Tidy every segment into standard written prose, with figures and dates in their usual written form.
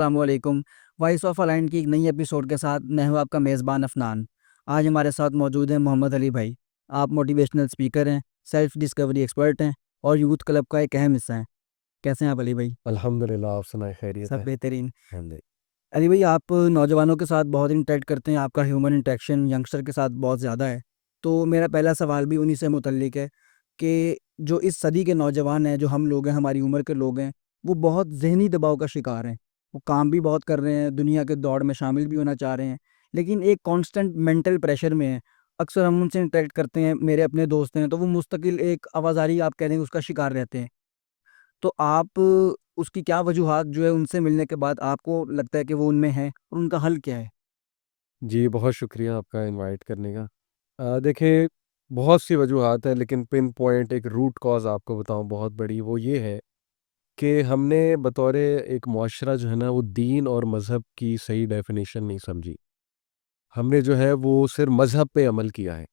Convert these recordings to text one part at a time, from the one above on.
السلام علیکم۔ Voice of align کی ایک نئی ایپیسوڈ کے ساتھ میں ہوں آپ کا میزبان افنان۔ آج ہمارے ساتھ موجود ہیں محمد علی بھائی۔ آپ موٹیویشنل اسپیکر ہیں، سیلف ڈسکوری ایکسپرٹ ہیں اور یوتھ کلب کا ایک اہم حصہ ہیں۔ کیسے ہیں آپ علی بھائی؟ الحمد للہ، آپ سنائیں، خیریت سب ہے؟ بہترین۔ الحمد للہ۔ علی بھائی، آپ نوجوانوں کے ساتھ بہت انٹریکٹ کرتے ہیں، آپ کا ہیومن انٹریکشن ینگسٹر کے ساتھ بہت زیادہ ہے، تو میرا پہلا سوال بھی انہی سے متعلق ہے کہ جو اس صدی کے نوجوان ہیں، جو ہم لوگ ہیں، ہماری عمر کے لوگ ہیں، وہ بہت ذہنی دباؤ کا شکار ہیں۔ وہ کام بھی بہت کر رہے ہیں، دنیا کے دوڑ میں شامل بھی ہونا چاہ رہے ہیں، لیکن ایک کانسٹنٹ مینٹل پریشر میں ہیں۔ اکثر ہم ان سے انٹریکٹ کرتے ہیں، میرے اپنے دوست ہیں، تو وہ مستقل ایک آوازاری آپ کہہ دیں اس کا شکار رہتے ہیں۔ تو آپ اس کی کیا وجوہات جو ہے ان سے ملنے کے بعد آپ کو لگتا ہے کہ وہ ان میں ہیں، اور ان کا حل کیا ہے؟ جی، بہت شکریہ آپ کا انوائٹ کرنے کا۔ دیکھیں، بہت سی وجوہات ہیں، لیکن پن پوائنٹ ایک روٹ کاز آپ کو بتاؤں بہت بڑی، وہ یہ ہے کہ ہم نے بطور ایک معاشرہ جو ہے نا، وہ دین اور مذہب کی صحیح ڈیفینیشن نہیں سمجھی۔ ہم نے جو ہے وہ صرف مذہب پہ عمل کیا ہے،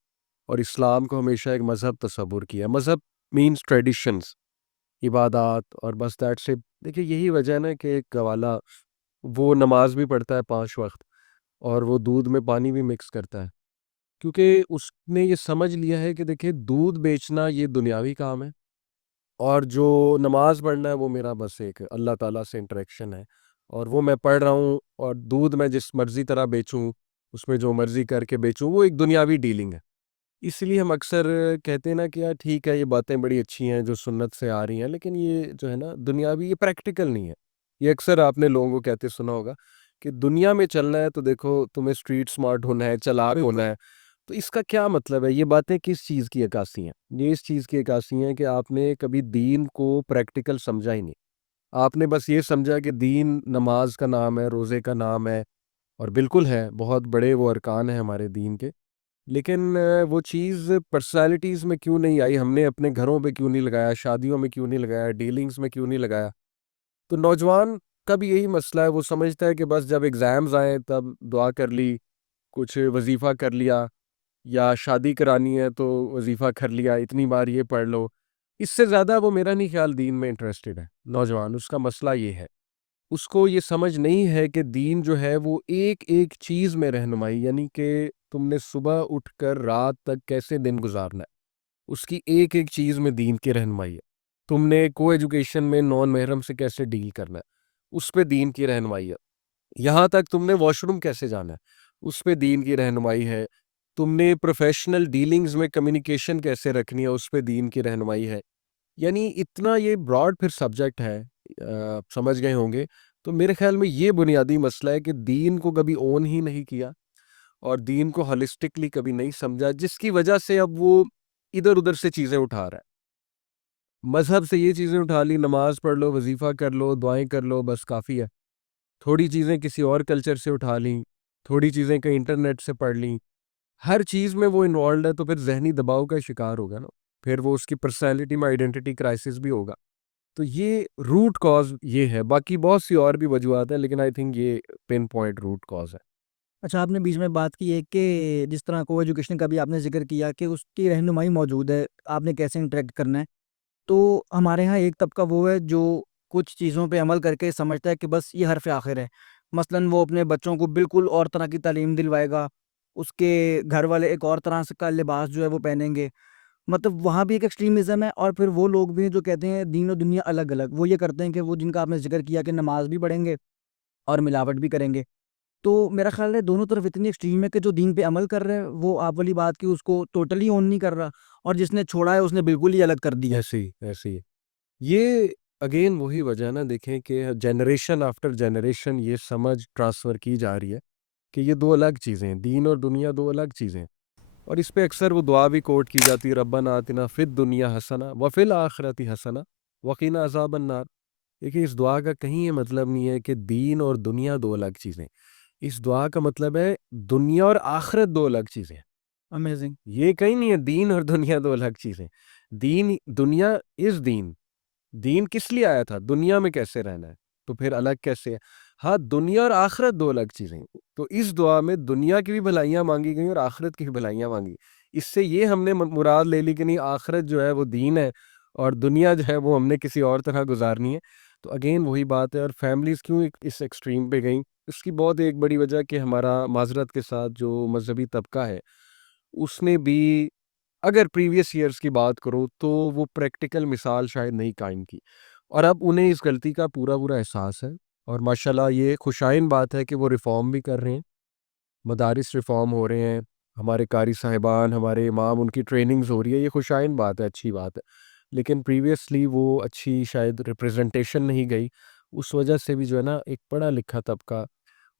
اور اسلام کو ہمیشہ ایک مذہب تصور کیا ہے۔ مذہب مینس ٹریڈیشنز، عبادات، اور بس دیٹ سے دیکھیے یہی وجہ ہے نا کہ ایک گوالا وہ نماز بھی پڑھتا ہے 5 وقت، اور وہ دودھ میں پانی بھی مکس کرتا ہے، کیونکہ اس نے یہ سمجھ لیا ہے کہ دیکھیں دودھ بیچنا یہ دنیاوی کام ہے، اور جو نماز پڑھنا ہے وہ میرا بس ایک اللہ تعالیٰ سے انٹریکشن ہے، اور وہ میں پڑھ رہا ہوں، اور دودھ میں جس مرضی طرح بیچوں، اس میں جو مرضی کر کے بیچوں، وہ ایک دنیاوی ڈیلنگ ہے۔ اس لیے ہم اکثر کہتے ہیں نا کہ یار ٹھیک ہے، یہ باتیں بڑی اچھی ہیں جو سنت سے آ رہی ہیں، لیکن یہ جو ہے نا دنیاوی، یہ پریکٹیکل نہیں ہے۔ یہ اکثر آپ نے لوگوں کو کہتے سنا ہوگا کہ دنیا میں چلنا ہے تو دیکھو تمہیں اسٹریٹ سمارٹ ہونا ہے، چلاک ہونا ہے۔ تو اس کا کیا مطلب ہے؟ یہ باتیں کس چیز کی عکاسی ہیں؟ یہ اس چیز کی عکاسی ہیں کہ آپ نے کبھی دین کو پریکٹیکل سمجھا ہی نہیں۔ آپ نے بس یہ سمجھا کہ دین نماز کا نام ہے، روزے کا نام ہے، اور بالکل ہے، بہت بڑے وہ ارکان ہیں ہمارے دین کے، لیکن وہ چیز پرسنالٹیز میں کیوں نہیں آئی؟ ہم نے اپنے گھروں پہ کیوں نہیں لگایا؟ شادیوں میں کیوں نہیں لگایا؟ ڈیلنگز میں کیوں نہیں لگایا؟ تو نوجوان کا بھی یہی مسئلہ ہے، وہ سمجھتا ہے کہ بس جب ایگزامز آئیں تب دعا کر لی، کچھ وظیفہ کر لیا، یا شادی کرانی ہے تو وظیفہ کر لیا، اتنی بار یہ پڑھ لو۔ اس سے زیادہ وہ میرا نہیں خیال دین میں انٹرسٹڈ ہے نوجوان۔ اس کا مسئلہ یہ ہے، اس کو یہ سمجھ نہیں ہے کہ دین جو ہے وہ ایک ایک چیز میں رہنمائی، یعنی کہ تم نے صبح اٹھ کر رات تک کیسے دن گزارنا ہے، اس کی ایک ایک چیز میں دین کی رہنمائی ہے۔ تم نے کو ایجوکیشن میں نان محرم سے کیسے ڈیل کرنا ہے، اس پہ دین کی رہنمائی ہے۔ یہاں تک تم نے واش روم کیسے جانا ہے، اس پہ دین کی رہنمائی ہے۔ تم نے پروفیشنل ڈیلنگز میں کمیونیکیشن کیسے رکھنی ہے، اس پہ دین کی رہنمائی ہے۔ یعنی اتنا یہ براڈ پھر سبجیکٹ ہے، آپ سمجھ گئے ہوں گے۔ تو میرے خیال میں یہ بنیادی مسئلہ ہے کہ دین کو کبھی اون ہی نہیں کیا، اور دین کو ہولسٹکلی کبھی نہیں سمجھا، جس کی وجہ سے اب وہ ادھر ادھر سے چیزیں اٹھا رہا ہے۔ مذہب سے یہ چیزیں اٹھا لی، نماز پڑھ لو، وظیفہ کر لو، دعائیں کر لو، بس کافی ہے۔ تھوڑی چیزیں کسی اور کلچر سے اٹھا لیں، تھوڑی چیزیں کہیں انٹرنیٹ سے پڑھ لیں، ہر چیز میں وہ انوالوڈ ہے، تو پھر ذہنی دباؤ کا شکار ہوگا نا، پھر وہ اس کی پرسنالٹی میں آئیڈینٹی کرائسس بھی ہوگا۔ تو یہ روٹ کاز یہ ہے، باقی بہت سی اور بھی وجوہات ہیں، لیکن آئی تھنک یہ پن پوائنٹ روٹ کاز ہے۔ اچھا، آپ نے بیچ میں بات کی ہے کہ جس طرح کو ایجوکیشن کا بھی آپ نے ذکر کیا کہ اس کی رہنمائی موجود ہے، آپ نے کیسے انٹریکٹ کرنا ہے۔ تو ہمارے ہاں ایک طبقہ وہ ہے جو کچھ چیزوں پہ عمل کر کے سمجھتا ہے کہ بس یہ حرف آخر ہے۔ مثلاً وہ اپنے بچوں کو بالکل اور طرح کی تعلیم دلوائے گا، اس کے گھر والے ایک اور طرح سے کا لباس جو ہے وہ پہنیں گے۔ مطلب وہاں بھی ایک ایکسٹریمزم ہے، اور پھر وہ لوگ بھی ہیں جو کہتے ہیں دین و دنیا الگ الگ۔ وہ یہ کرتے ہیں کہ وہ جن کا آپ نے ذکر کیا کہ نماز بھی پڑھیں گے اور ملاوٹ بھی کریں گے۔ تو میرا خیال ہے دونوں طرف اتنی ایکسٹریم ہے کہ جو دین پہ عمل کر رہے ہیں وہ آپ والی بات کی اس کو ٹوٹلی اون نہیں کر رہا، اور جس نے چھوڑا ہے اس نے بالکل ہی الگ کر دیا ہے۔ ایسی ہے یہ، اگین وہی وجہ ہے نا، دیکھیں کہ جنریشن آفٹر جنریشن یہ سمجھ ٹرانسفر کی جا رہی ہے کہ یہ دو الگ چیزیں ہیں، دین اور دنیا دو الگ چیزیں ہیں۔ اور اس پہ اکثر وہ دعا بھی کوٹ کی جاتی ہے، ربنا آتنا فی الدنیا حسنہ وفی الآخرۃ حسنہ وقنا عذاب النار۔ دیکھیں اس دعا کا کہیں یہ مطلب نہیں ہے کہ دین اور دنیا دو الگ چیزیں، اس دعا کا مطلب ہے دنیا اور آخرت دو الگ چیزیں ہیں۔ امیزنگ۔ یہ کہیں نہیں ہے دین اور دنیا دو الگ چیزیں۔ دین، دنیا از دین، دین کس لیے آیا تھا؟ دنیا میں کیسے رہنا ہے، تو پھر الگ کیسے ہے؟ ہاں، دنیا اور آخرت دو الگ چیزیں ہیں۔ تو اس دعا میں دنیا کی بھی بھلائیاں مانگی گئیں اور آخرت کی بھی بھلائیاں مانگی۔ اس سے یہ ہم نے مراد لے لی کہ نہیں، آخرت جو ہے وہ دین ہے، اور دنیا جو ہے وہ ہم نے کسی اور طرح گزارنی ہے۔ تو اگین وہی بات ہے، اور فیملیز کیوں اس ایکسٹریم پہ گئیں، اس کی بہت ایک بڑی وجہ کہ ہمارا معذرت کے ساتھ جو مذہبی طبقہ ہے اس نے بھی، اگر پریویس ایئرس کی بات کرو تو وہ پریکٹیکل مثال شاید نہیں قائم کی، اور اب انہیں اس غلطی کا پورا پورا احساس ہے، اور ماشاءاللہ یہ خوشائن بات ہے کہ وہ ریفارم بھی کر رہے ہیں، مدارس ریفارم ہو رہے ہیں، ہمارے قاری صاحبان، ہمارے امام، ان کی ٹریننگز ہو رہی ہے، یہ خوشائن بات ہے، اچھی بات ہے، لیکن پریویسلی وہ اچھی شاید ریپرزنٹیشن نہیں گئی، اس وجہ سے بھی جو ہے نا ایک پڑھا لکھا طبقہ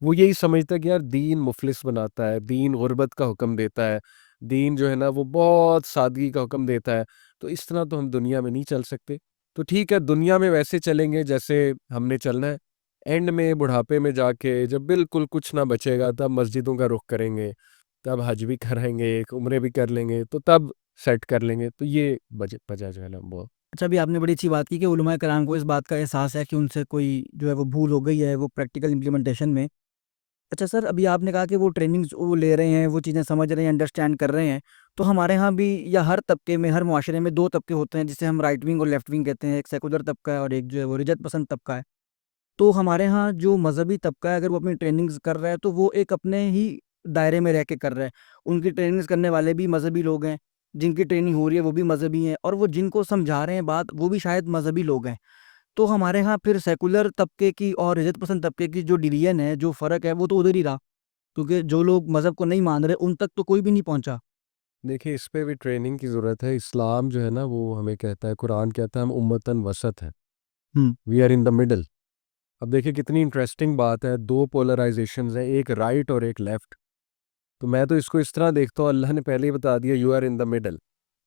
وہ یہی سمجھتا ہے کہ یار دین مفلس بناتا ہے، دین غربت کا حکم دیتا ہے، دین جو ہے نا وہ بہت سادگی کا حکم دیتا ہے، تو اس طرح تو ہم دنیا میں نہیں چل سکتے، تو ٹھیک ہے دنیا میں ویسے چلیں گے جیسے ہم نے چلنا ہے، اینڈ میں بڑھاپے میں جا کے جب بالکل کچھ نہ بچے گا تب مسجدوں کا رخ کریں گے، تب حج بھی کریں گے، ایک عمرے بھی کر لیں گے، تو تب سیٹ کر لیں گے، تو یہ وجہ جو ہے نا وہ اچھا ابھی آپ نے بڑی اچھی بات کی کہ علماء کرام کو اس بات کا احساس ہے کہ ان سے کوئی جو ہے وہ بھول ہو گئی ہے وہ پریکٹیکل امپلیمنٹیشن میں۔ اچھا سر ابھی آپ نے کہا کہ وہ ٹریننگز وہ لے رہے ہیں، وہ چیزیں سمجھ رہے ہیں، انڈرسٹینڈ کر رہے ہیں، تو ہمارے ہاں بھی یا ہر طبقے میں، ہر معاشرے میں دو طبقے ہوتے ہیں جسے ہم رائٹ ونگ اور لیفٹ ونگ کہتے ہیں، ایک سیکولر طبقہ ہے اور ایک جو ہے وہ رجت پسند طبقہ ہے۔ تو ہمارے ہاں جو مذہبی طبقہ ہے اگر وہ اپنی ٹریننگز کر رہا ہے تو وہ ایک اپنے ہی دائرے میں رہ کے کر رہا ہے، ان کی ٹریننگز کرنے والے بھی مذہبی لوگ ہیں، جن کی ٹریننگ ہو رہی ہے وہ بھی مذہبی ہیں، اور وہ جن کو سمجھا رہے ہیں بات وہ بھی شاید مذہبی لوگ ہیں۔ تو ہمارے ہاں پھر سیکولر طبقے کی اور رجت پسند طبقے کی جو ڈویژن ہے، جو فرق ہے، وہ تو ادھر ہی رہا، کیونکہ جو لوگ مذہب کو نہیں مان رہے ان تک تو کوئی بھی نہیں پہنچا۔ دیکھیے اس پہ بھی ٹریننگ کی ضرورت ہے، اسلام جو ہے نا وہ ہمیں کہتا ہے، قرآن کہتا ہے ہم امتاً وسط ہے، ہوں we are in the middle. اب دیکھیے کتنی انٹرسٹنگ بات ہے، دو پولرائزیشنز ہیں، ایک رائٹ اور ایک لیفٹ، تو میں تو اس کو اس طرح دیکھتا ہوں، اللہ نے پہلے ہی بتا دیا you are in the middle,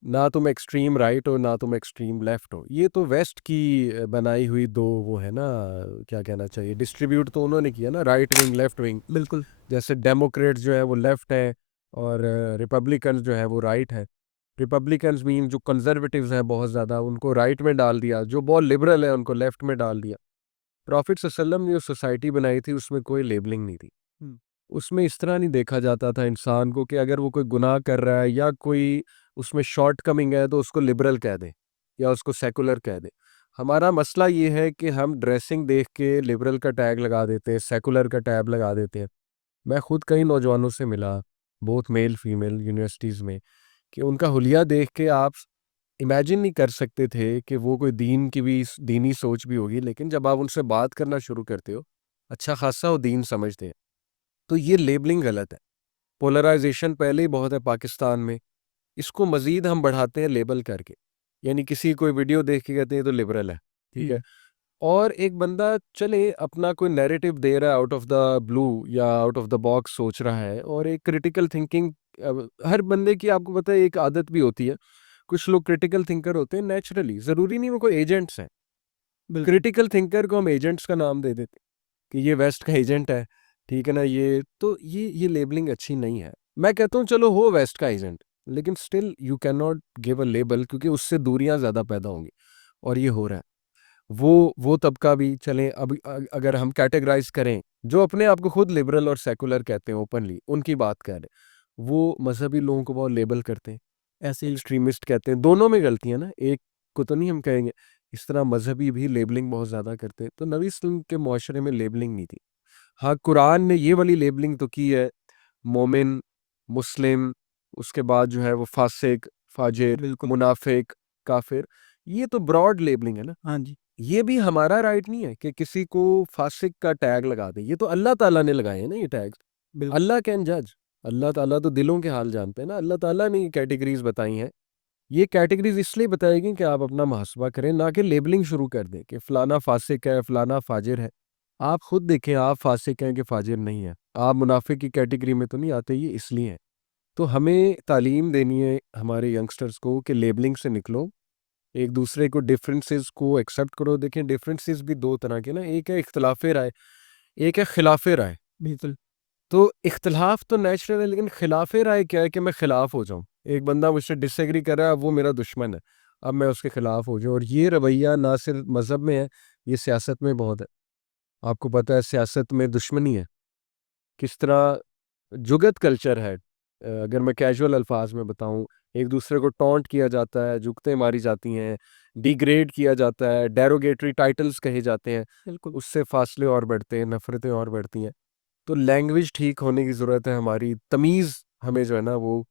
نہ تم ایکسٹریم رائٹ ہو نہ تم ایکسٹریم لیفٹ ہو، یہ تو ویسٹ کی بنائی ہوئی دو وہ ہے نا، کیا کہنا چاہیے، ڈسٹریبیوٹ تو انہوں نے کیا نا، رائٹ ونگ لیفٹ ونگ، بالکل جیسے ڈیموکریٹس جو ہے وہ لیفٹ ہے اور ریپبلکنز جو ہے وہ رائٹ ہے، ریپبلکنز مین جو کنزرویٹیوز ہیں بہت زیادہ ان کو رائٹ میں ڈال دیا، جو بہت لبرل ہیں ان کو لیفٹ میں ڈال دیا۔ پروفٹ صلی اللہ علیہ وسلم نے جو سوسائٹی بنائی تھی اس میں کوئی لیبلنگ نہیں تھی، ہوں اس میں اس طرح نہیں دیکھا جاتا تھا انسان کو کہ اگر وہ کوئی گناہ کر رہا ہے یا کوئی اس میں شارٹ کمنگ ہے تو اس کو لبرل کہہ دیں یا اس کو سیکولر کہہ دیں۔ ہمارا مسئلہ یہ ہے کہ ہم ڈریسنگ دیکھ کے لبرل کا ٹیگ لگا دیتے ہیں، سیکولر کا ٹیگ لگا دیتے ہیں۔ میں خود کئی نوجوانوں سے ملا، بہت میل فیمیل یونیورسٹیز میں، کہ ان کا حلیہ دیکھ کے آپ امیجن نہیں کر سکتے تھے کہ وہ کوئی دین کی بھی دینی سوچ بھی ہوگی، لیکن جب آپ ان سے بات کرنا شروع کرتے ہو اچھا خاصا وہ دین سمجھتے ہیں، تو یہ لیبلنگ غلط ہے۔ پولرائزیشن پہلے ہی بہت ہے پاکستان میں، اس کو مزید ہم بڑھاتے ہیں لیبل کر کے، یعنی کسی کوئی ویڈیو دیکھ کے کہتے ہیں یہ تو لبرل ہے، ٹھیک ہے، ہوں اور ایک بندہ چلے اپنا کوئی نیریٹو دے رہا ہے آؤٹ آف دا بلو یا آؤٹ آف دا باکس سوچ رہا ہے، اور ایک کریٹیکل تھنکنگ ہر بندے کی آپ کو پتہ ہے ایک عادت بھی ہوتی ہے، کچھ لوگ کریٹیکل تھنکر ہوتے ہیں نیچرلی، ضروری نہیں وہ کوئی ایجنٹس ہیں، بالکل کریٹیکل تھنکر کو ہم ایجنٹس کا نام دے دیتے کہ یہ ویسٹ کا ایجنٹ ہے، ٹھیک ہے نا، یہ تو یہ لیبلنگ اچھی نہیں ہے۔ میں کہتا ہوں چلو ہو ویسٹ کا ایجنٹ، لیکن still you can not give a label, کیونکہ اس سے دوریاں زیادہ پیدا ہوں گی، اور یہ ہو رہا ہے۔ وہ طبقہ بھی چلیں، اب اگر ہم کیٹیگرائز کریں جو اپنے آپ کو خود لبرل اور سیکولر کہتے ہیں اوپنلی، ان کی بات کر رہے ہیں، وہ مذہبی لوگوں کو بہت لیبل کرتے ہیں، ایسے ہی ایکسٹریمسٹ کہتے ہیں، دونوں میں غلطی ہے نا، ایک کو تو نہیں ہم کہیں گے، اس طرح مذہبی بھی لیبلنگ بہت زیادہ کرتے ہیں، تو نبی صلی اللہ علیہ وسلم کے معاشرے میں لیبلنگ نہیں تھی۔ ہاں قرآن نے یہ والی لیبلنگ تو کی ہے، مومن، مسلم، اس کے بعد جو ہے وہ فاسق، فاجر، بالکل منافق، کافر، یہ تو براڈ لیبلنگ ہے نا، ہاں جی یہ بھی ہمارا رائٹ نہیں ہے کہ کسی کو فاسق کا ٹیگ لگا دے، یہ تو اللہ تعالیٰ نے لگائے ہیں نا یہ ٹیگ، بالکل اللہ کین جج، اللہ تعالیٰ تو دلوں کے حال جانتے ہیں نا، اللہ تعالیٰ نے یہ کیٹیگریز بتائی ہیں، یہ کیٹیگریز اس لیے بتائے گی کہ آپ اپنا محاسبہ کریں، نہ کہ لیبلنگ شروع کر دیں کہ فلانا فاسق ہے فلانا فاجر ہے۔ آپ خود دیکھیں آپ فاسق ہیں کہ فاجر نہیں ہیں، آپ منافق کی کیٹیگری میں تو نہیں آتے، یہ اس لیے ہیں۔ تو ہمیں تعلیم دینی ہے ہمارے ینگسٹرز کو کہ لیبلنگ سے نکلو، ایک دوسرے کو ڈفرینسز کو ایکسیپٹ کرو۔ دیکھیں ڈفرینسز بھی دو طرح کے نا، ایک ہے اختلاف رائے، ایک ہے خلاف رائے۔ بالکل تو اختلاف تو نیچرل ہے، لیکن خلاف رائے کیا ہے کہ میں خلاف ہو جاؤں، ایک بندہ مجھ سے ڈس ایگری کر رہا ہے، اب وہ میرا دشمن ہے، اب میں اس کے خلاف ہو جاؤں، اور یہ رویہ نہ صرف مذہب میں ہے، یہ سیاست میں بہت ہے۔ آپ کو پتہ ہے سیاست میں دشمنی ہے، کس طرح جگت کلچر ہے، اگر میں کیجول الفاظ میں بتاؤں، ایک دوسرے کو ٹونٹ کیا جاتا ہے، جگتیں ماری جاتی ہیں، ڈیگریڈ کیا جاتا ہے، ڈیروگیٹری ٹائٹلز کہے جاتے ہیں، بالکل، اس سے فاصلے اور بڑھتے ہیں، نفرتیں اور بڑھتی ہیں۔ تو لینگویج ٹھیک ہونے کی ضرورت ہے ہماری، تمیز ہمیں جو ہے نا وہ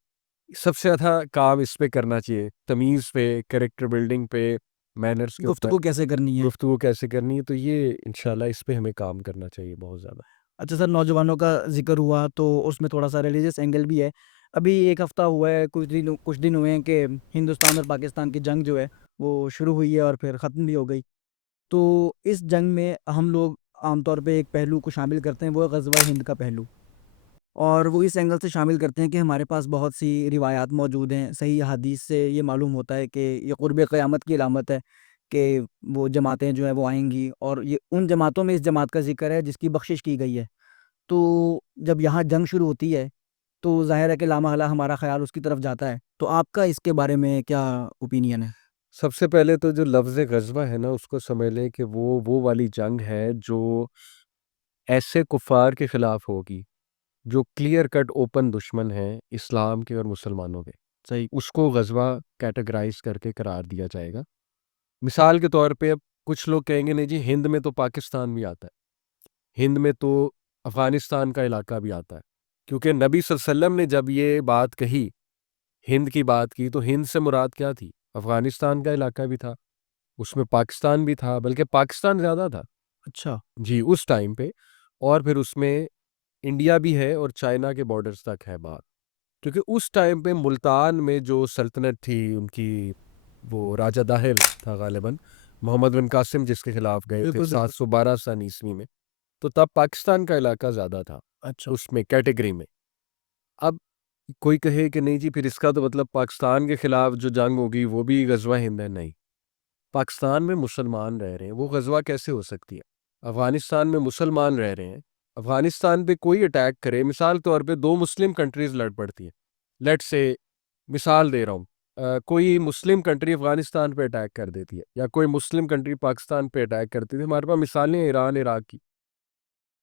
سب سے زیادہ کام اس پہ کرنا چاہیے، تمیز پہ، کریکٹر بلڈنگ پہ، مینرز کے اوپر، گفتگو کیسے کرنی ہے؟ گفتگو کیسے کرنی ہے، تو یہ انشاءاللہ اس پہ ہمیں کام کرنا چاہیے بہت زیادہ۔ اچھا سر، نوجوانوں کا ذکر ہوا تو اس میں تھوڑا سا ریلیجس اینگل بھی ہے۔ ابھی ایک ہفتہ ہوا ہے، کچھ دن ہوئے ہیں کہ ہندوستان اور پاکستان کی جنگ جو ہے وہ شروع ہوئی ہے اور پھر ختم بھی ہو گئی۔ تو اس جنگ میں ہم لوگ عام طور پہ ایک پہلو کو شامل کرتے ہیں، وہ ہے غزوہ ہند کا پہلو، اور وہ اس اینگل سے شامل کرتے ہیں کہ ہمارے پاس بہت سی روایات موجود ہیں، صحیح حدیث سے یہ معلوم ہوتا ہے کہ یہ قرب قیامت کی علامت ہے کہ وہ جماعتیں جو ہیں وہ آئیں گی، اور یہ ان جماعتوں میں اس جماعت کا ذکر ہے جس کی بخشش کی گئی ہے۔ تو جب یہاں جنگ شروع ہوتی ہے تو ظاہر ہے کہ لامحالہ ہمارا خیال اس کی طرف جاتا ہے۔ تو آپ کا اس کے بارے میں کیا اوپینین ہے؟ سب سے پہلے تو جو لفظ غزوہ ہے نا اس کو سمجھ لیں کہ وہ والی جنگ ہے جو ایسے کفار کے خلاف ہوگی جو کلیئر کٹ اوپن دشمن ہیں اسلام کے اور مسلمانوں کے، صحیح، اس کو غزوہ کیٹیگرائز کر کے قرار دیا جائے گا۔ مثال کے طور پہ اب کچھ لوگ کہیں گے نہیں جی ہند میں تو پاکستان بھی آتا ہے، ہند میں تو افغانستان کا علاقہ بھی آتا ہے، کیونکہ نبی صلی اللہ علیہ وسلم نے جب یہ بات کہی، ہند کی بات کی، تو ہند سے مراد کیا تھی؟ افغانستان کا علاقہ بھی تھا، اس میں پاکستان بھی تھا، بلکہ پاکستان زیادہ تھا اچھا، جی اس ٹائم پہ، اور پھر اس میں انڈیا بھی ہے اور چائنا کے بارڈرز تک ہے بات، کیونکہ اس ٹائم پہ ملتان میں جو سلطنت تھی ان کی، وہ راجہ داہر تھا غالباً، محمد بن قاسم جس کے خلاف گئے تھے بالکل، بالکل، 712 سن عیسوی میں، تو تب پاکستان کا علاقہ زیادہ تھا اچھا، اس میں کیٹیگری میں۔ اب کوئی کہے کہ نہیں جی پھر اس کا تو مطلب پاکستان کے خلاف جو جنگ ہوگی وہ بھی غزوہ ہند ہے، نہیں، پاکستان میں مسلمان رہ رہے ہیں، وہ غزوہ کیسے ہو سکتی ہے؟ افغانستان میں مسلمان رہ رہے ہیں، افغانستان پہ کوئی اٹیک کرے، مثال طور پہ دو مسلم کنٹریز لڑ پڑتی ہیں، لیٹ سے مثال دے رہا ہوں، کوئی مسلم کنٹری افغانستان پہ اٹیک کر دیتی ہے یا کوئی مسلم کنٹری پاکستان پہ اٹیک کرتی ہے، ہمارے پاس مثالیں ہیں ایران عراق کی،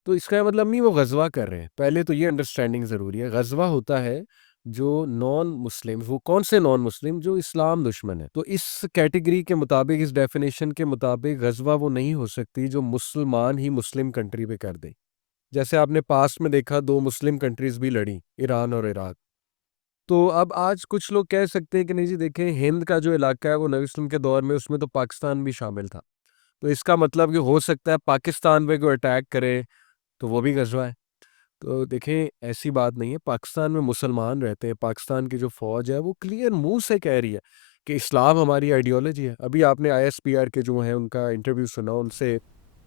تو اس کا یہ مطلب نہیں وہ غزوہ کر رہے ہیں، پہلے تو یہ انڈرسٹینڈنگ ضروری ہے۔ غزوہ ہوتا ہے جو نان مسلم، وہ کون سے نان مسلم؟ جو اسلام دشمن ہے، تو اس کیٹیگری کے مطابق، اس ڈیفینیشن کے مطابق غزوہ وہ نہیں ہو سکتی جو مسلمان ہی مسلم کنٹری پہ کر دے، جیسے آپ نے پاس میں دیکھا دو مسلم کنٹریز بھی لڑیں، ایران اور عراق۔ تو اب آج کچھ لوگ کہہ سکتے ہیں کہ نہیں جی دیکھیں ہند کا جو علاقہ ہے وہ نبی وسلم کے دور میں اس میں تو پاکستان بھی شامل تھا، تو اس کا مطلب کہ ہو سکتا ہے پاکستان پہ کوئی اٹیک کرے تو وہ بھی غزوہ ہے۔ تو دیکھیں ایسی بات نہیں ہے، پاکستان میں مسلمان رہتے ہیں، پاکستان کی جو فوج ہے وہ کلیئر منہ سے کہہ رہی ہے کہ اسلام ہماری آئیڈیالوجی ہے۔ ابھی آپ نے ISPR کے جو ہیں ان کا انٹرویو سنا، ان سے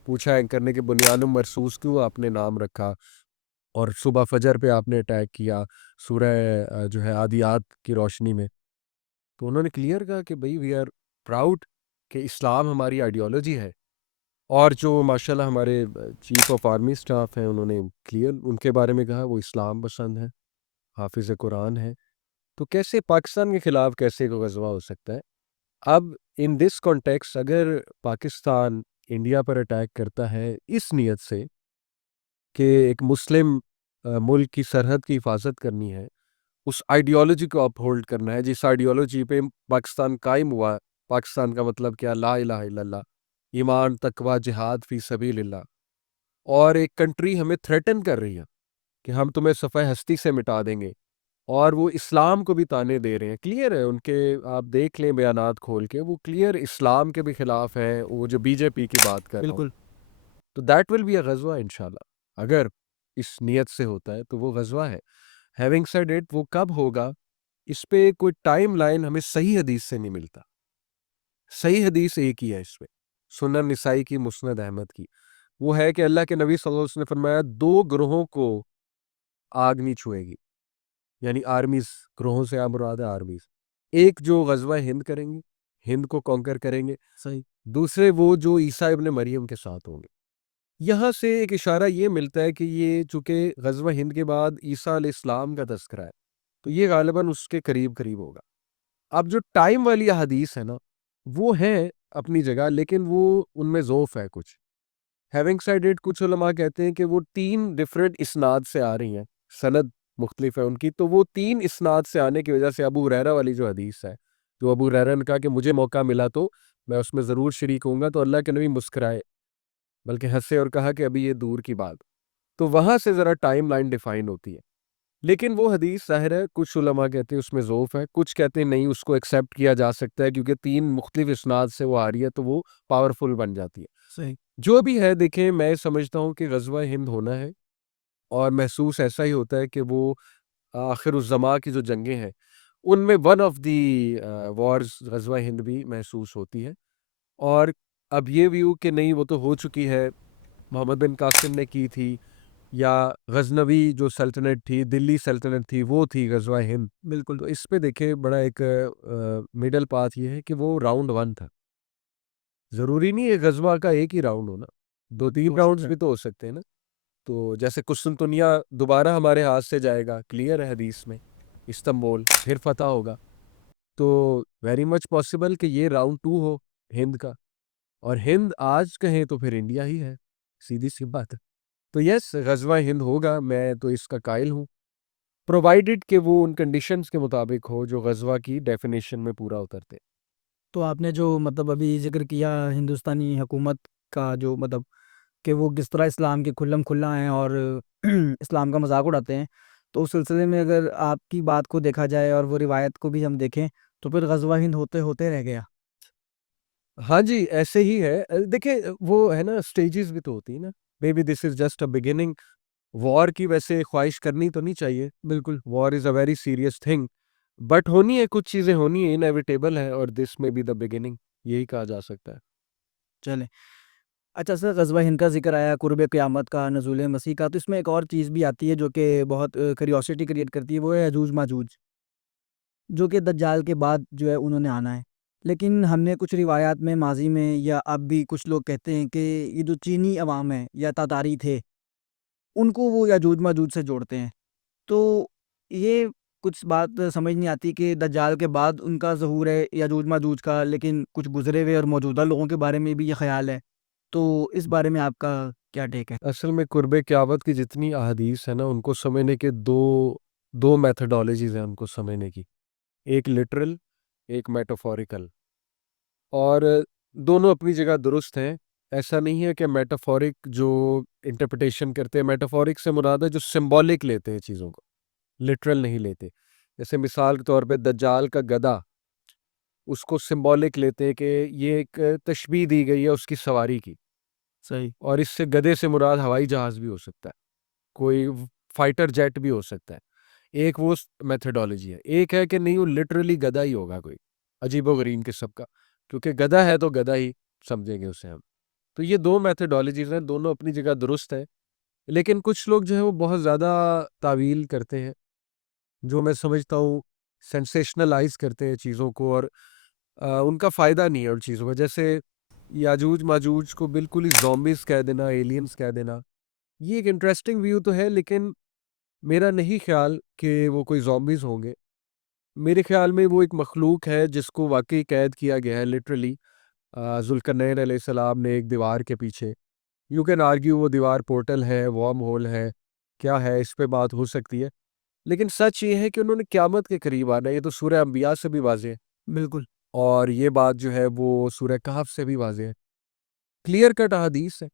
پوچھا اینکر نے کہ بنیانم مرصوص کیوں آپ نے نام رکھا، اور صبح فجر پہ آپ نے اٹیک کیا سورہ جو ہے عادیات کی روشنی میں، تو انہوں نے کلیئر کہا کہ بھئی وی آر پراؤڈ کہ اسلام ہماری آئیڈیالوجی ہے، اور جو ماشاءاللہ ہمارے چیف آف آرمی سٹاف ہیں انہوں نے کلیئر ان کے بارے میں کہا وہ اسلام پسند ہیں، حافظ قرآن ہیں، تو کیسے پاکستان کے خلاف کیسے کوئی غزوہ ہو سکتا ہے؟ اب ان دس کانٹیکس اگر پاکستان انڈیا پر اٹیک کرتا ہے اس نیت سے کہ ایک مسلم ملک کی سرحد کی حفاظت کرنی ہے، اس آئیڈیالوجی کو اپ ہولڈ کرنا ہے جس آئیڈیالوجی پہ پاکستان قائم ہوا ہے، پاکستان کا مطلب کیا؟ لا الہ الا اللہ، ایمان، تقوی، جہاد فی سبیل اللہ، اور ایک کنٹری ہمیں تھریٹن کر رہی ہے کہ ہم تمہیں صفحہ ہستی سے مٹا دیں گے، اور وہ اسلام کو بھی تانے دے رہے ہیں، کلیئر ہے ان کے، آپ دیکھ لیں بیانات کھول کے، وہ کلیئر اسلام کے بھی خلاف ہیں، وہ جو BJP کی بات کر رہا ہوں، بالکل، تو دیٹ ول بی اے غزوہ انشاءاللہ، اگر اس نیت سے ہوتا ہے تو وہ غزوہ ہے۔ ہیونگ سیڈ اٹ، وہ کب ہوگا اس پہ کوئی ٹائم لائن ہمیں صحیح حدیث سے نہیں ملتا، صحیح حدیث ایک ہی ہے اس پہ، سنن نسائی کی، مسند احمد کی، وہ ہے کہ اللہ کے نبی صلی اللہ علیہ وسلم نے فرمایا دو گروہوں کو آگ نہیں چھوئے گی، یعنی آرمیز، گروہوں سے مراد ہے آرمیز، ایک جو غزوہ ہند کریں گے، ہند کو کانکر کریں گے، صحیح، دوسرے وہ جو عیسیٰ ابن مریم کے ساتھ ہوں گے۔ یہاں سے ایک اشارہ یہ ملتا ہے کہ یہ چونکہ غزوہ ہند کے بعد عیسیٰ علیہ السلام کا تذکرہ ہے، تو یہ غالباً اس کے قریب قریب ہوگا۔ اب جو ٹائم والی احادیث ہے نا وہ ہیں اپنی جگہ، لیکن وہ ان میں ضعف ہے کچھ۔ ہیونگ سیڈ اٹ، کچھ علماء کہتے ہیں کہ وہ 3 ڈفرینٹ اسناد سے آ رہی ہیں، سند مختلف ہے ان کی، تو وہ 3 اسناد سے آنے کی وجہ سے ابو ہریرہ والی جو حدیث ہے، جو ابو ہریرہ نے کہا کہ مجھے موقع ملا تو میں اس میں ضرور شریک ہوں گا، تو اللہ کے نبی مسکرائے، بلکہ ہنسے اور کہا کہ ابھی یہ دور کی بات۔ تو وہاں سے ذرا ٹائم لائن ڈیفائن ہوتی ہے، لیکن وہ حدیث ظاہر ہے کچھ علماء کہتے ہیں اس میں ضعف ہے، کچھ کہتے ہیں نہیں اس کو ایکسیپٹ کیا جا سکتا ہے کیونکہ 3 مختلف اسناد سے وہ آ رہی ہے تو وہ پاورفل بن جاتی ہے۔ صحیح۔ جو بھی ہے دیکھیں، میں سمجھتا ہوں کہ غزوہ ہند ہونا ہے، اور محسوس ایسا ہی ہوتا ہے کہ وہ آخر الزماں کی جو جنگیں ہیں ان میں ون آف دی وارز غزوہ ہند بھی محسوس ہوتی ہے۔ اور اب یہ ویو کہ نہیں وہ تو ہو چکی ہے، محمد بن قاسم نے کی تھی، یا غزنوی جو سلطنت تھی، دلی سلطنت تھی، وہ تھی غزوہ ہند، بالکل۔ تو اس پہ دیکھیں بڑا ایک مڈل پاتھ یہ ہے کہ وہ راؤنڈ 1 تھا، ضروری نہیں ہے غزوہ کا ایک ہی راؤنڈ ہونا، 2-3 ہو سکتا راؤنڈز ہے۔ بھی تو ہو سکتے ہیں نا۔ تو جیسے قسطنطنیہ دوبارہ ہمارے ہاتھ سے جائے گا، کلیئر ہے حدیث میں، استنبول پھر فتح ہوگا، تو ویری مچ پاسبل کہ یہ راؤنڈ 2 ہو ہند کا، اور ہند آج کہیں تو پھر انڈیا ہی ہے، سیدھی سی بات ہے۔ تو یس، غزوہ ہند ہوگا، میں تو اس کا قائل ہوں، پرووائڈڈ کہ وہ ان کنڈیشنز کے مطابق ہو جو غزوہ کی ڈیفینیشن میں پورا اترتے۔ تو آپ نے جو مطلب ابھی ذکر کیا ہندوستانی حکومت کا، جو مطلب کہ وہ کس طرح اسلام کے کھلم کھلا ہیں اور اسلام کا مذاق اڑاتے ہیں، تو اس سلسلے میں اگر آپ کی بات کو دیکھا جائے اور وہ روایت کو بھی ہم دیکھیں تو پھر غزوہ ہند ہوتے ہوتے رہ گیا۔ ہاں جی، ایسے ہی ہے، دیکھیں وہ ہے نا، سٹیجز بھی تو ہوتی ہیں نا، may be this is just a beginning. War کی ویسے خواہش کرنی تو نہیں چاہیے، بالکل۔ War is a very serious thing, but ہونی ہے، کچھ چیزیں ہونی ہیں، انیویٹیبل ہے، اور دس میں بی دا بگننگ، یہی کہا جا سکتا ہے۔ چلیں، اچھا سر، غزوہ ہند کا ذکر آیا، قرب قیامت کا، نزول مسیح کا، تو اس میں ایک اور چیز بھی آتی ہے جو کہ بہت کریوسٹی کریٹ کرتی ہے، وہ ہے یجوج ماجوج، جو کہ دجال کے بعد جو ہے انہوں نے آنا ہے۔ لیکن ہم نے کچھ روایات میں ماضی میں یا اب بھی کچھ لوگ کہتے ہیں کہ یہ جو چینی عوام ہے یا تاتاری تھے، ان کو وہ یاجوج ماجوج سے جوڑتے ہیں۔ تو یہ کچھ بات سمجھ نہیں آتی کہ دجال کے بعد ان کا ظہور ہے یاجوج ماجوج کا، لیکن کچھ گزرے ہوئے اور موجودہ لوگوں کے بارے میں بھی یہ خیال ہے۔ تو اس بارے میں آپ کا کیا ٹیک ہے؟ اصل میں قرب قیامت کی جتنی احادیث ہیں نا، ان کو سمجھنے کے دو میتھڈالوجیز ہیں ان کو سمجھنے کی، ایک لٹرل، ایک میٹافوریکل، اور دونوں اپنی جگہ درست ہیں۔ ایسا نہیں ہے کہ میٹافورک جو انٹرپریٹیشن کرتے ہیں، میٹافورک سے مراد ہے جو سمبولک لیتے ہیں چیزوں کو، لٹرل نہیں لیتے۔ جیسے مثال کے طور پہ دجال کا گدھا، اس کو سمبولک لیتے ہیں کہ یہ ایک تشبیہ دی گئی ہے اس کی سواری کی، صحیح۔ اور اس سے گدھے سے مراد ہوائی جہاز بھی ہو سکتا ہے، کوئی فائٹر جیٹ بھی ہو سکتا ہے۔ ایک وہ میتھڈالوجی ہے، ایک ہے کہ نہیں وہ لٹرلی گدھا ہی ہوگا، کوئی عجیب و غریب قسم کا، کیونکہ گدھا ہے تو گدھا ہی سمجھیں گے اسے ہم۔ تو یہ دو میتھڈالوجیز ہیں، دونوں اپنی جگہ درست ہیں، لیکن کچھ لوگ جو ہے وہ بہت زیادہ تعویل کرتے ہیں، جو میں سمجھتا ہوں سینسیشنلائز کرتے ہیں چیزوں کو، اور ان کا فائدہ نہیں ہے ان چیزوں کا، جیسے یاجوج ماجوج کو بالکل ہی زومبیز کہہ دینا، ایلینز کہہ دینا، یہ ایک انٹرسٹنگ ویو تو ہے، لیکن میرا نہیں خیال کہ وہ کوئی زومبیز ہوں گے۔ میرے خیال میں وہ ایک مخلوق ہے جس کو واقعی قید کیا گیا ہے لٹرلی، ذوالقرنین علیہ السلام نے ایک دیوار کے پیچھے، یو کین آرگیو وہ دیوار پورٹل ہے، وارم ہول ہے، کیا ہے، اس پہ بات ہو سکتی ہے، لیکن سچ یہ ہے کہ انہوں نے قیامت کے قریب آنا ہے، یہ تو سورہ انبیاء سے بھی واضح ہے، بالکل۔ اور یہ بات جو ہے وہ سورہ کہف سے بھی واضح ہے، کلیئر کٹ حدیث ہے،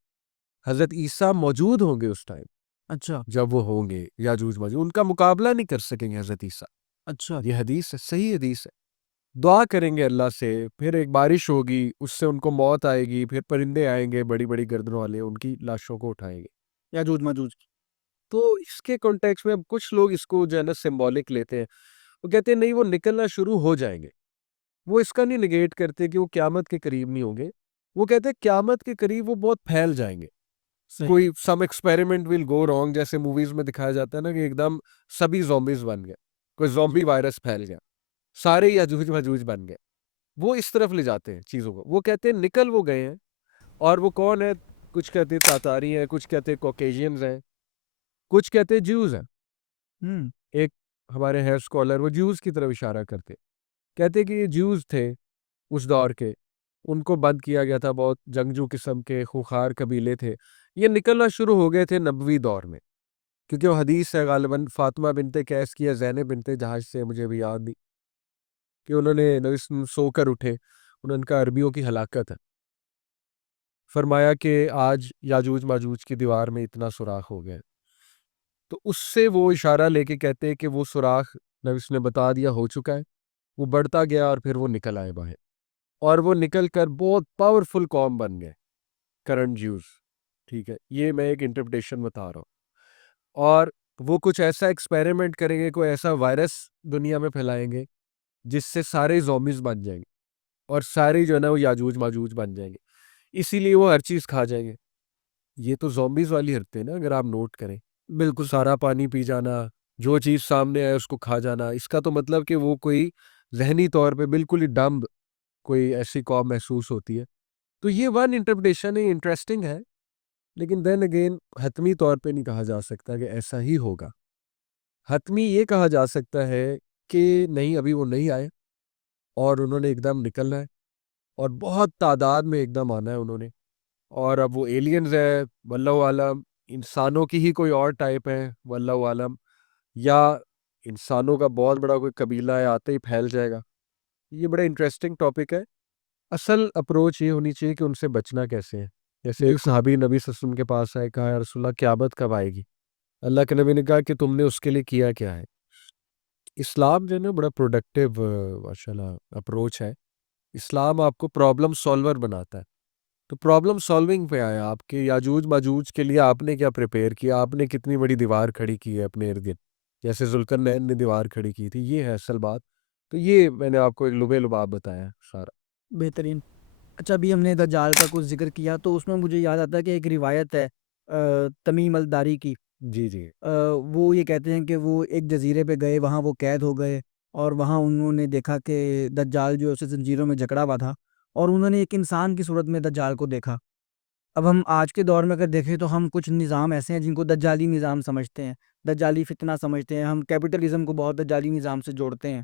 حضرت عیسیٰ موجود ہوں گے اس ٹائم، اچھا۔ جب وہ ہوں گے یاجوج ماجوج، ان کا مقابلہ نہیں کر سکیں گے حضرت عیسیٰ، اچھا۔ یہ حدیث ہے، صحیح حدیث ہے۔ دعا کریں گے اللہ سے، پھر ایک بارش ہوگی، اس سے ان کو موت آئے گی، پھر پرندے آئیں گے بڑی بڑی گردنوں والے، ان کی لاشوں کو اٹھائیں گے۔ یاجوج ماجوج۔ تو اس کے کانٹیکس میں اب کچھ لوگ اس کو جو ہے نا سمبولک لیتے ہیں، وہ کہتے ہیں نہیں وہ نکلنا شروع ہو جائیں گے، وہ اس کا نہیں نگیٹ کرتے کہ وہ قیامت کے قریب نہیں ہوں گے، وہ کہتے ہیں قیامت کے قریب وہ بہت پھیل جائیں گے، صحیح۔ کوئی سم ایکسپیریمنٹ ول گو رانگ، جیسے موویز میں دکھایا جاتا ہے نا کہ ایک دم سبھی زومبیز بن گئے، کوئی زومبی وائرس پھیل گیا، سارے یاجوج ماجوج بن گئے، وہ اس طرف لے جاتے ہیں چیزوں کو، وہ کہتے ہیں نکل وہ گئے ہیں، اور وہ کون ہے، کچھ کہتے ہیں تاتاری ہیں، کچھ کہتے ہیں کوکیشینز ہیں، کچھ کہتے ہیں جیوز ہیں، ہوں۔ ایک ہمارے ہیں اسکالر وہ جیوز کی طرف اشارہ کرتے، کہتے کہ یہ جیوز تھے اس دور کے، ان کو بند کیا گیا تھا، بہت جنگجو قسم کے خوخار قبیلے تھے، یہ نکلنا شروع ہو گئے تھے نبوی دور میں، کیونکہ وہ حدیث ہے غالباً فاطمہ بنت قیس کی یا زینب بنت جہش سے، مجھے بھی یاد نہیں، کہ انہوں نے نبی صلی اللہ علیہ وسلم سو کر اٹھے، انہوں نے کہا عربیوں کی ہلاکت ہے، فرمایا کہ آج یاجوج ماجوج کی دیوار میں اتنا سوراخ ہو گیا ہے۔ تو اس سے وہ اشارہ لے کے کہتے ہیں کہ وہ سوراخ نبی صلی اللہ علیہ وسلم نے بتا دیا ہو چکا ہے، وہ بڑھتا گیا اور پھر وہ نکل آئے باہر، اور وہ نکل کر بہت پاورفل قوم بن گئے کرنٹ جیوز، ٹھیک ہے، یہ میں ایک انٹرپریٹیشن بتا رہا ہوں۔ اور وہ کچھ ایسا ایکسپیریمنٹ کریں گے، کوئی ایسا وائرس دنیا میں پھیلائیں گے جس سے سارے زومبیز بن جائیں گے اور سارے جو ہے نا وہ یاجوج ماجوج بن جائیں گے، اسی لیے وہ ہر چیز کھا جائیں گے۔ یہ تو زومبیز والی حرکتیں نا، اگر آپ نوٹ کریں، بالکل سارا پانی پی جانا، جو چیز سامنے آئے اس کو کھا جانا، اس کا تو مطلب کہ وہ کوئی ذہنی طور پہ بالکل ہی ڈمب کوئی ایسی قوم محسوس ہوتی ہے۔ تو یہ ون انٹرپریٹیشن ہے، انٹرسٹنگ ہے، لیکن دین اگین حتمی طور پہ نہیں کہا جا سکتا کہ ایسا ہی ہوگا۔ حتمی یہ کہا جا سکتا ہے کہ نہیں، ابھی وہ نہیں آئے اور انہوں نے ایک دم نکلنا ہے اور بہت تعداد میں ایک دم آنا ہے انہوں نے، اور اب وہ ایلینز ہے واللہ عالم، انسانوں کی ہی کوئی اور ٹائپ ہے واللہ عالم، یا انسانوں کا بہت بڑا کوئی قبیلہ ہے آتے ہی پھیل جائے گا۔ یہ بڑا انٹرسٹنگ ٹاپک ہے۔ اصل اپروچ یہ ہونی چاہیے کہ ان سے بچنا کیسے ہے۔ جیسے ایک بالکل صحابی نبی صلی اللہ علیہ وسلم کے پاس آئے، کہا یا رسول اللہ قیامت کب آئے گی؟ اللہ کے نبی نے کہا کہ تم نے اس کے لیے کیا کیا ہے۔ اسلام جو ہے نا بڑا پروڈکٹیو ماشاء اللہ اپروچ ہے۔ اسلام آپ کو پرابلم سالور بناتا ہے۔ تو پرابلم سالونگ پہ آیا، آپ کے یاجوج ماجوج کے لیے آپ نے کیا پریپیئر کیا، آپ نے کتنی بڑی دیوار کھڑی کی ہے اپنے ارد گرد، جیسے ذوالقرنین نے دیوار کھڑی کی تھی، یہ ہے اصل بات۔ تو یہ میں نے آپ کو ایک لبے لباب بتایا سارا۔ بہترین۔ اچھا، ابھی ہم نے دجال کا کچھ ذکر کیا تو اس میں مجھے یاد آتا ہے کہ ایک روایت ہے تمیم الداری کی۔ جی جی وہ یہ کہتے ہیں کہ وہ ایک جزیرے پہ گئے، وہاں وہ قید ہو گئے، اور وہاں انہوں نے دیکھا کہ دجال جو ہے اسے زنجیروں میں جکڑا ہوا تھا، اور انہوں نے ایک انسان کی صورت میں دجال کو دیکھا۔ اب ہم آج کے دور میں اگر دیکھیں تو ہم کچھ نظام ایسے ہیں جن کو دجالی نظام سمجھتے ہیں، دجالی فتنہ سمجھتے ہیں، ہم کیپٹلزم کو بہت دجالی نظام سے جوڑتے ہیں۔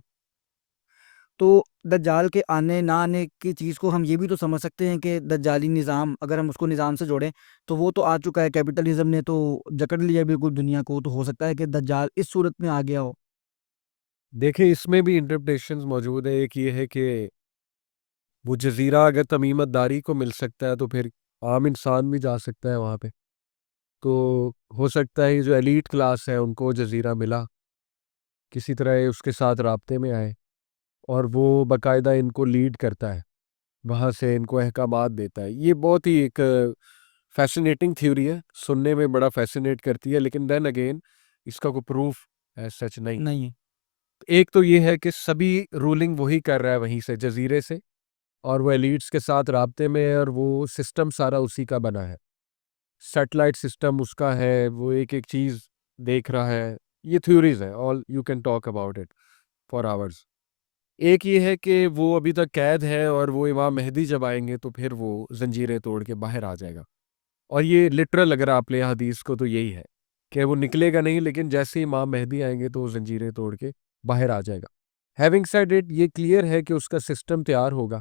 تو دجال کے آنے نہ آنے کی چیز کو ہم یہ بھی تو سمجھ سکتے ہیں کہ دجالی نظام اگر ہم اس کو نظام سے جوڑیں تو وہ تو آ چکا ہے، کیپٹلزم نے تو جکڑ لیا بالکل دنیا کو، تو ہو سکتا ہے کہ دجال اس صورت میں آ گیا ہو۔ دیکھیں، اس میں بھی انٹرپریٹیشنز موجود ہے۔ ایک یہ ہے کہ وہ جزیرہ اگر تمیمت داری کو مل سکتا ہے تو پھر عام انسان بھی جا سکتا ہے وہاں پہ۔ تو ہو سکتا ہے جو ایلیٹ کلاس ہے ان کو جزیرہ ملا، کسی طرح یہ اس کے ساتھ رابطے میں آئے، اور وہ باقاعدہ ان کو لیڈ کرتا ہے، وہاں سے ان کو احکامات دیتا ہے۔ یہ بہت ہی ایک فیسینیٹنگ تھیوری ہے، سننے میں بڑا فیسینیٹ کرتی ہے، لیکن دین اگین اس کا کوئی پروف ایز سچ نہیں۔ نہیں ہے۔ ایک تو یہ ہے کہ سبھی رولنگ وہی کر رہا ہے وہیں سے جزیرے سے، اور وہ ایلیٹس کے ساتھ رابطے میں ہے، اور وہ سسٹم سارا اسی کا بنا ہے، سیٹلائٹ سسٹم اس کا ہے، وہ ایک ایک چیز دیکھ رہا ہے۔ یہ تھیوریز ہیں، all you can talk about it for hours. ایک یہ ہے کہ وہ ابھی تک قید ہے، اور وہ امام مہدی جب آئیں گے تو پھر وہ زنجیریں توڑ کے باہر آ جائے گا، اور یہ لٹرل اگر آپ لیں حدیث کو تو یہی ہے کہ وہ نکلے گا نہیں، لیکن جیسے ہی امام مہدی آئیں گے تو وہ زنجیریں توڑ کے باہر آ جائے گا۔ ہیونگ سیڈ اٹ، یہ کلیئر ہے کہ اس کا سسٹم تیار ہوگا،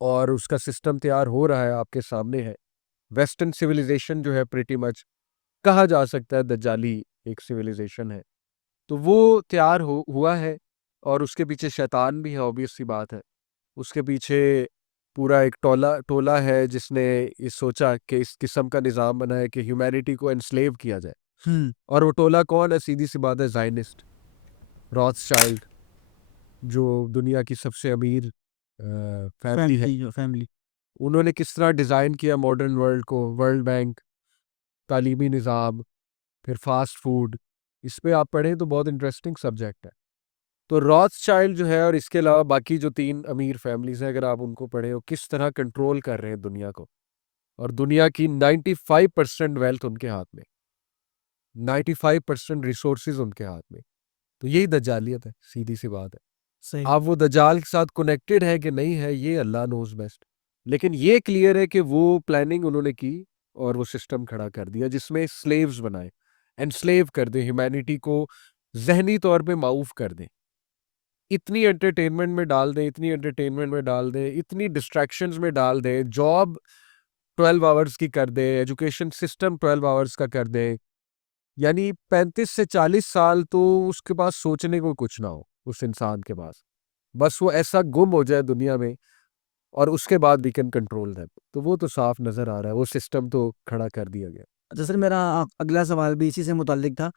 اور اس کا سسٹم تیار ہو رہا ہے، آپ کے سامنے ہے۔ ویسٹرن سویلائزیشن جو ہے پریٹی مچ کہا جا سکتا ہے دجالی ایک سویلائزیشن ہے، تو وہ تیار ہوا ہے، اور اس کے پیچھے شیطان بھی ہے، obvious سی بات ہے۔ اس کے پیچھے پورا ایک ٹولہ ہے جس نے یہ سوچا کہ اس قسم کا نظام بنائے کہ ہیومینٹی کو انسلیو کیا جائے، ہوں۔ اور وہ ٹولہ کون ہے؟ سیدھی سی بات ہے، زائنسٹ، راتھ چائلڈ، جو دنیا کی سب سے امیر فیملی ہے۔ فیملی جو فیملی انہوں نے کس طرح ڈیزائن کیا ماڈرن ورلڈ کو، ورلڈ بینک، تعلیمی نظام، پھر فاسٹ فوڈ، اس پہ آپ پڑھیں تو بہت انٹرسٹنگ سبجیکٹ ہے۔ تو راتھ چائلڈ جو ہے، اور اس کے علاوہ باقی جو 3 امیر فیملیز ہیں، اگر آپ ان کو پڑھیں، وہ کس طرح کنٹرول کر رہے ہیں دنیا کو، اور دنیا کی 95% ویلتھ ان کے ہاتھ میں، 95% ریسورسز ان کے ہاتھ میں۔ تو یہی دجالیت ہے، سیدھی سی بات ہے۔ صحیح۔ آپ وہ دجال کے ساتھ کنیکٹڈ ہے کہ نہیں ہے، یہ اللہ نوز بیسٹ، لیکن یہ کلیئر ہے کہ وہ پلاننگ انہوں نے کی، اور وہ سسٹم کھڑا کر دیا جس میں سلیوز بنائے، انسلیو کر دیں ہیومینٹی کو، ذہنی طور پہ معوف کر دیں، اتنی انٹرٹینمنٹ میں ڈال دیں، اتنی انٹرٹینمنٹ میں ڈال دیں، اتنی ڈسٹریکشنز میں ڈال دیں، جاب 12 آورز کی کر دیں، ایجوکیشن سسٹم 12 آورز کا کر دیں، یعنی 35 سے 40 سال تو اس کے پاس سوچنے کو کچھ نہ ہو اس انسان کے پاس، بس وہ ایسا گم ہو جائے دنیا میں، اور اس کے بعد وی کین کنٹرول دیم، تو وہ تو صاف نظر آ رہا ہے، وہ سسٹم تو کھڑا کر دیا گیا۔ اچھا سر، میرا اگلا سوال بھی اسی سے متعلق تھا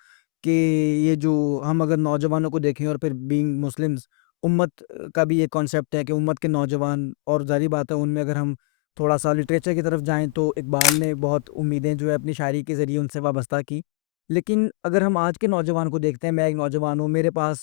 کہ یہ جو ہم اگر نوجوانوں کو دیکھیں اور پھر بینگ مسلمز، امت کا بھی ایک کانسیپٹ ہے کہ امت کے نوجوان، اور ظاہری بات ہے ان میں اگر ہم تھوڑا سا لٹریچر کی طرف جائیں تو اقبال نے بہت امیدیں جو ہے اپنی شاعری کے ذریعے ان سے وابستہ کی. لیکن اگر ہم آج کے نوجوان کو دیکھتے ہیں، میں ایک نوجوان ہوں، میرے پاس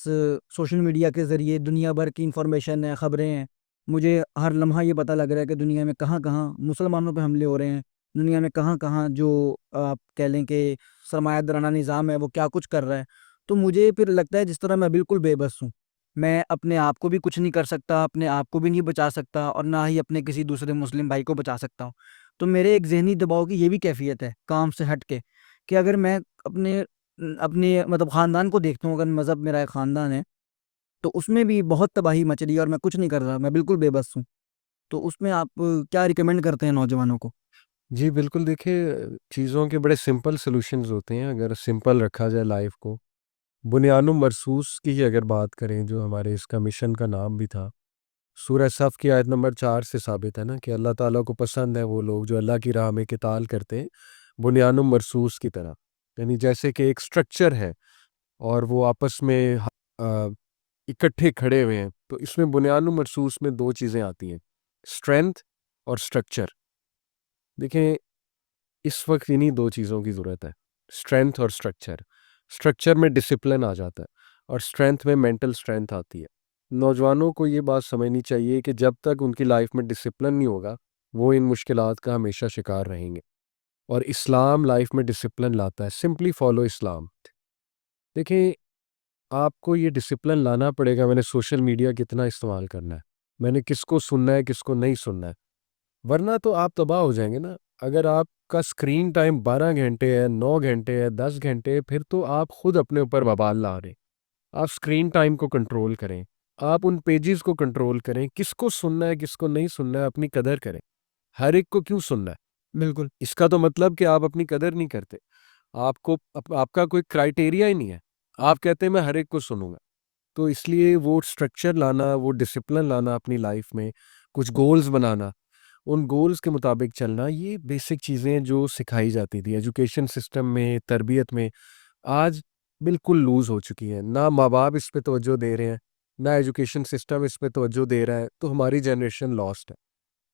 سوشل میڈیا کے ذریعے دنیا بھر کی انفارمیشن ہے، خبریں ہیں. مجھے ہر لمحہ یہ پتہ لگ رہا ہے کہ دنیا میں کہاں کہاں مسلمانوں پہ حملے ہو رہے ہیں، دنیا میں کہاں کہاں جو آپ کہہ لیں کہ سرمایہ دارانہ نظام ہے وہ کیا کچھ کر رہا ہے. تو مجھے پھر لگتا ہے جس طرح میں بالکل بے بس ہوں، میں اپنے آپ کو بھی کچھ نہیں کر سکتا، اپنے آپ کو بھی نہیں بچا سکتا، اور نہ ہی اپنے کسی دوسرے مسلم بھائی کو بچا سکتا ہوں. تو میرے ایک ذہنی دباؤ کی یہ بھی کیفیت ہے کام سے ہٹ کے، کہ اگر میں اپنے اپنے مطلب خاندان کو دیکھتا ہوں، اگر مذہب میرا ایک خاندان ہے تو اس میں بھی بہت تباہی مچ رہی ہے اور میں کچھ نہیں کر رہا، میں بالکل بے بس ہوں. تو اس میں آپ کیا ریکمینڈ کرتے ہیں نوجوانوں کو؟ جی بالکل، دیکھیے چیزوں کے بڑے سمپل سلوشنز ہوتے ہیں اگر سمپل رکھا جائے لائف کو۔ بنیان مرصوص کی ہی اگر بات کریں، جو ہمارے اس کا مشن کا نام بھی تھا، سورہ صف کی آیت نمبر 4 سے ثابت ہے نا کہ اللہ تعالیٰ کو پسند ہے وہ لوگ جو اللہ کی راہ میں قتال کرتے ہیں بنیان مرصوص کی طرح، یعنی جیسے کہ ایک سٹرکچر ہے اور وہ آپس میں آ، اکٹھے کھڑے ہوئے ہیں، تو اس میں بنیان مرصوص میں دو چیزیں آتی ہیں، اسٹرینتھ اور سٹرکچر۔ دیکھیں اس وقت انہی دو چیزوں کی ضرورت ہے، اسٹرینتھ اور سٹرکچر۔ سٹرکچر میں ڈسپلن آ جاتا ہے اور اسٹرینتھ میں مینٹل اسٹرینتھ آتی ہے۔ نوجوانوں کو یہ بات سمجھنی چاہیے کہ جب تک ان کی لائف میں ڈسپلن نہیں ہوگا، وہ ان مشکلات کا ہمیشہ شکار رہیں گے، اور اسلام لائف میں ڈسپلن لاتا ہے، سمپلی فالو اسلام۔ دیکھیں آپ کو یہ ڈسپلن لانا پڑے گا، میں نے سوشل میڈیا کتنا استعمال کرنا ہے، میں نے کس کو سننا ہے کس کو نہیں سننا ہے، ورنہ تو آپ تباہ ہو جائیں گے نا۔ اگر آپ کا اسکرین ٹائم 12 گھنٹے ہے، 9 گھنٹے ہے، 10 گھنٹے ہے، پھر تو آپ خود اپنے اوپر وبال لا رہے ہیں۔ آپ اسکرین ٹائم کو کنٹرول کریں، آپ ان پیجز کو کنٹرول کریں، کس کو سننا ہے کس کو نہیں سننا ہے، اپنی قدر کریں۔ ہر ایک کو کیوں سننا ہے؟ بالکل. اس کا تو مطلب کہ آپ اپنی قدر نہیں کرتے، آپ کا کوئی کرائٹیریا ہی نہیں ہے، آپ کہتے ہیں میں ہر ایک کو سنوں گا۔ تو اس لیے وہ اسٹرکچر لانا، وہ ڈسپلن لانا اپنی لائف میں، کچھ گولز بنانا، ان گولز کے مطابق چلنا، یہ بیسک چیزیں جو سکھائی جاتی تھی ایجوکیشن سسٹم میں، تربیت میں، آج بالکل لوز ہو چکی ہے۔ نہ ماں باپ اس پہ توجہ دے رہے ہیں، نہ ایجوکیشن سسٹم اس پہ توجہ دے رہا ہے، تو ہماری جنریشن لاسٹ ہے۔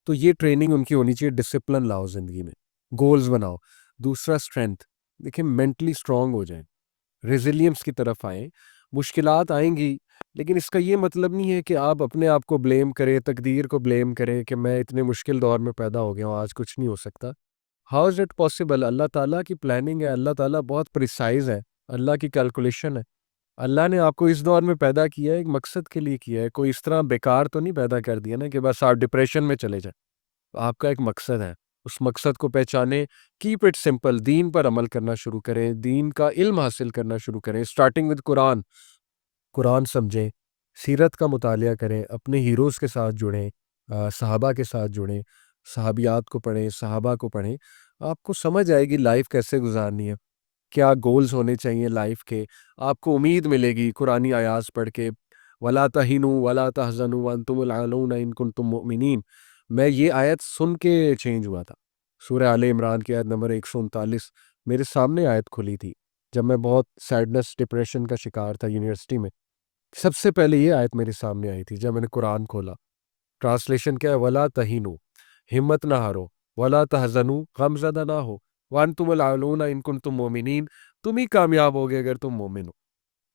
تو یہ ٹریننگ ان کی ہونی چاہیے، ڈسپلن لاؤ زندگی میں، گولز بناؤ۔ دوسرا اسٹرینتھ، دیکھیں مینٹلی اسٹرانگ ہو جائیں، ریزیلینس کی طرف آئیں۔ مشکلات آئیں گی، لیکن اس کا یہ مطلب نہیں ہے کہ آپ اپنے آپ کو بلیم کریں، تقدیر کو بلیم کریں کہ میں اتنے مشکل دور میں پیدا ہو گیا ہوں، آج کچھ نہیں ہو سکتا۔ How is it possible? اللہ تعالیٰ کی پلاننگ ہے، اللہ تعالیٰ بہت پریسائز ہے، اللہ کی کیلکولیشن ہے۔ اللہ نے آپ کو اس دور میں پیدا کیا ہے، ایک مقصد کے لیے کیا ہے، کوئی اس طرح بیکار تو نہیں پیدا کر دیا نا کہ بس آپ ڈپریشن میں چلے جائیں۔ آپ کا ایک مقصد ہے، اس مقصد کو پہچانیں، کیپ اٹ سمپل، دین پر عمل کرنا شروع کریں، دین کا علم حاصل کرنا شروع کریں، اسٹارٹنگ ود قرآن۔ قرآن سمجھیں، سیرت کا مطالعہ کریں، اپنے ہیروز کے ساتھ جڑیں، صحابہ کے ساتھ جڑیں، صحابیات کو پڑھیں، صحابہ کو پڑھیں، آپ کو سمجھ آئے گی لائف کیسے گزارنی ہے، کیا گولز ہونے چاہیے لائف کے۔ آپ کو امید ملے گی قرآنی آیات پڑھ کے، وَلَا تَهِنُوا وَلَا تَحْزَنُوا وَأَنْتُمُ الْأَعْلَوْنَ إِن كُنتُم مُؤْمِنِينَ۔ میں یہ آیت سن کے چینج ہوا تھا، سورہ آل عمران کی آیت نمبر 139، میرے سامنے آیت کھلی تھی جب میں بہت سیڈنس ڈپریشن کا شکار تھا یونیورسٹی میں۔ سب سے پہلے یہ آیت میرے سامنے آئی تھی جب میں نے قرآن کھولا۔ ٹرانسلیشن کیا ہے؟ ولا تہینو، ہمت نہ ہارو، ولا تحزنو، غم زدہ نہ ہو، وانتم العلون ان کنتم مومنین، تم ہی کامیاب ہوگے اگر تم مومن ہو۔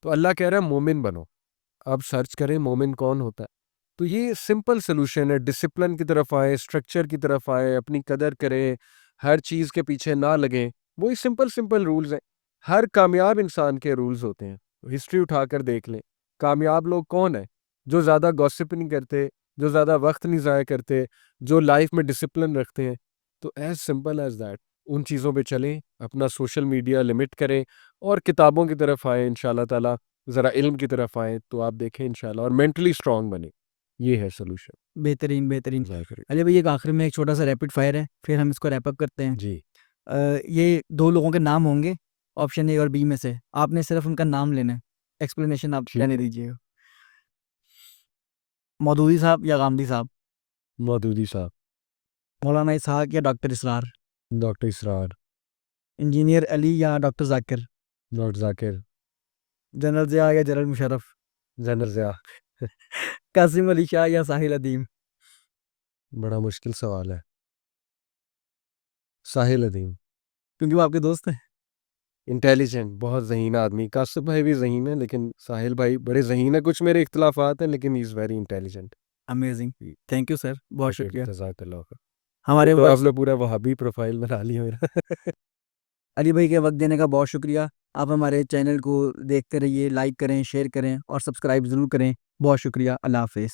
تو اللہ کہہ رہا ہے مومن بنو۔ اب سرچ کریں مومن کون ہوتا ہے، تو یہ سمپل سلوشن ہے، ڈسپلن کی طرف آئیں، اسٹرکچر کی طرف آئیں، اپنی قدر کریں، ہر چیز کے پیچھے نہ لگیں۔ وہی سمپل سمپل رولز ہیں، ہر کامیاب انسان کے رولز ہوتے ہیں، ہسٹری اٹھا کر دیکھ لیں۔ کامیاب لوگ کون ہیں؟ جو زیادہ گوسپ نہیں کرتے، جو زیادہ وقت نہیں ضائع کرتے، جو لائف میں ڈسپلن رکھتے ہیں۔ تو ایز سمپل ایز دیٹ، ان چیزوں پہ چلیں، اپنا سوشل میڈیا لمٹ کریں، اور کتابوں کی طرف آئیں انشاءاللہ تعالیٰ، ذرا علم کی طرف آئیں تو آپ دیکھیں انشاءاللہ، اور مینٹلی اسٹرانگ بنیں۔ یہ ہے سلوشن۔ بہترین بہترین. ظاہر علی بھائی ایک آخر میں ایک چھوٹا سا ریپڈ فائر ہے، پھر ہم اس کو ریپ اپ کرتے ہیں. جی یہ دو لوگوں کے نام ہوں گے، آپشن اے اور بی میں سے آپ نے صرف ان کا نام لینا ہے, ایکسپلینیشن آپ ٹھیک رہنے ہے. دیجیے گا. مودودی صاحب یا غامدی صاحب, مودودی صاحب. مولانا اسحاق یا ڈاکٹر اسرار, ڈاکٹر اسرار. انجینئر علی یا ڈاکٹر ذاکر, ڈاکٹر ذاکر. جنرل ضیاء یا جنرل مشرف, جنرل ضیاء. قاسم علی شاہ یا ساحل ادیم. بڑا مشکل سوال ہے. ساحل ادیم. کیونکہ وہ آپ کے دوست ہیں. انٹیلیجنٹ, بہت ذہین آدمی. قاسم بھائی بھی ذہین ہے لیکن ساحل بھائی بڑے ذہین ہیں. کچھ میرے اختلافات ہیں لیکن he is very intelligent. Amazing, thank you sir, بہت اوکے, شکریہ. جزاک اللہ خیر. ہمارے تو آپ وقت نے پورا وہابی پروفائل بنا لیا میرا. علی بھائی کے وقت دینے کا بہت شکریہ. آپ ہمارے چینل کو دیکھتے رہیے, لائک کریں, شیئر کریں اور سبسکرائب ضرور کریں. بہت شکریہ, اللہ حافظ.